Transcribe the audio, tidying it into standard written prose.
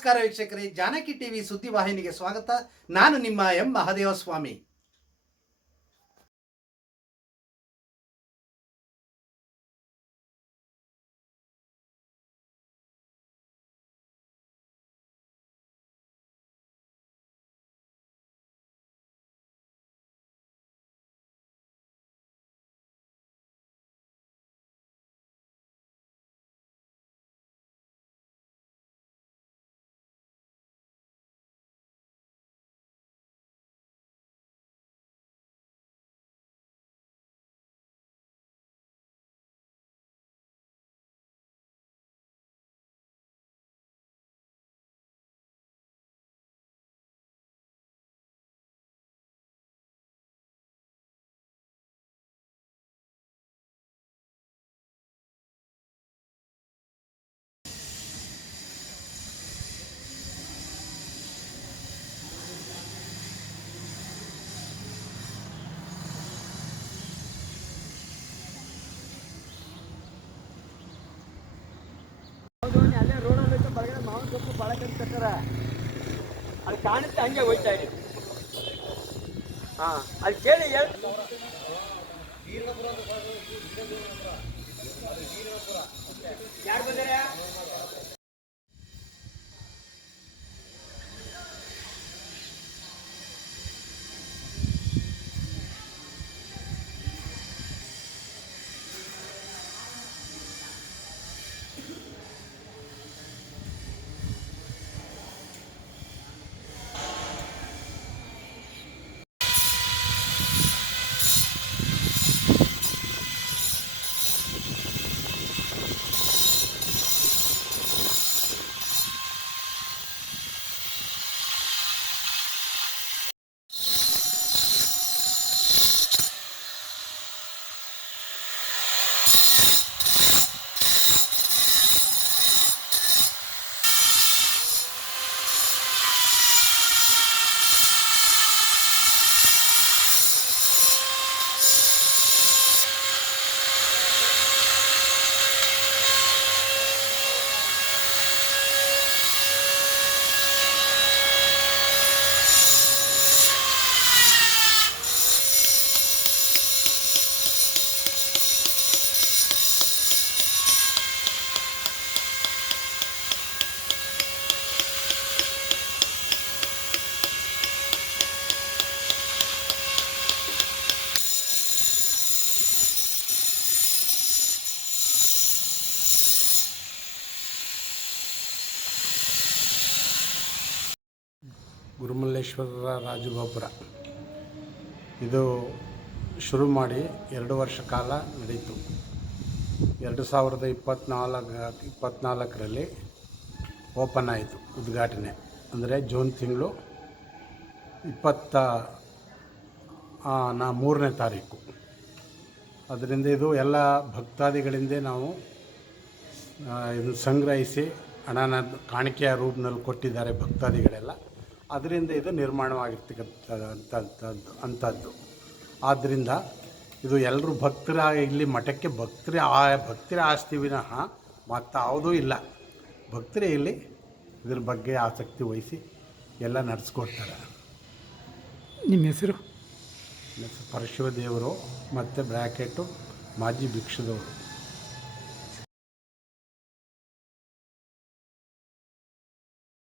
ನಮಸ್ಕಾರ ವೀಕ್ಷಕರೇ, ಜಾನಕಿ ಟಿವಿ ಸುದ್ದಿವಾಹಿನಿಗೆ ಸ್ವಾಗತ. ನಾನು ನಿಮ್ಮ ಎಂ ಮಹದೇವಸ್ವಾಮಿ. ಅಲ್ಲೇ ರೋಡಲ್ಲಿ ಬಲಗಡೆ ಮಾವಿನ ಸೊಪ್ಪು ಬಾಳೆಕಾಯಿ ಕಟ್ಟಾರ, ಅಲ್ಲಿ ಕಾಣುತ್ತೆ, ಹಂಗೆ ಹೋಯ್ತಾ ಇದೆ. ಅಲ್ಲಿ ಕೇಳಿ ಯಾರು ಬಂದಾರ? ಗುರುಮಲ್ಲೇಶ್ವರ ರಾಜಗೋಪುರ ಇದು ಶುರು ಮಾಡಿ 2 ವರ್ಷ ಕಾಲ ನಡೀತು. 2024ರಲ್ಲಿ ಓಪನ್ ಆಯಿತು ಉದ್ಘಾಟನೆ. ಅಂದರೆ ಜೂನ್ ತಿಂಗಳು 23ನೇ ತಾರೀಕು. ಅದರಿಂದ ಇದು ಎಲ್ಲ ಭಕ್ತಾದಿಗಳಿಂದ ನಾವು ಇದು ಸಂಗ್ರಹಿಸಿ ಹಣನ ಕಾಣಿಕೆಯ ರೂಪದಲ್ಲಿ ಕೊಟ್ಟಿದ್ದಾರೆ ಭಕ್ತಾದಿಗಳೆಲ್ಲ. ಅದರಿಂದ ಇದು ನಿರ್ಮಾಣವಾಗಿರ್ತಕ್ಕಂಥದ್ದು. ಆದ್ದರಿಂದ ಇದು ಎಲ್ಲರೂ ಭಕ್ತರ ಇಲ್ಲಿ ಮಠಕ್ಕೆ ಭಕ್ತರೇ ಆಸ್ತಿ ವಿನಃ ಮತ್ತಾವುದೂ ಇಲ್ಲ. ಭಕ್ತರೇ ಇಲ್ಲಿ ಇದ್ರ ಬಗ್ಗೆ ಆಸಕ್ತಿ ವಹಿಸಿ ಎಲ್ಲ ನಡೆಸ್ಕೊಡ್ತಾರೆ. ನಿಮ್ಮ ಹೆಸರು? ಪರಶಿವದೇವರು ಮತ್ತು ಬ್ರ್ಯಾಕೆಟು ಮಾಜಿ ಭಿಕ್ಷುದವರು.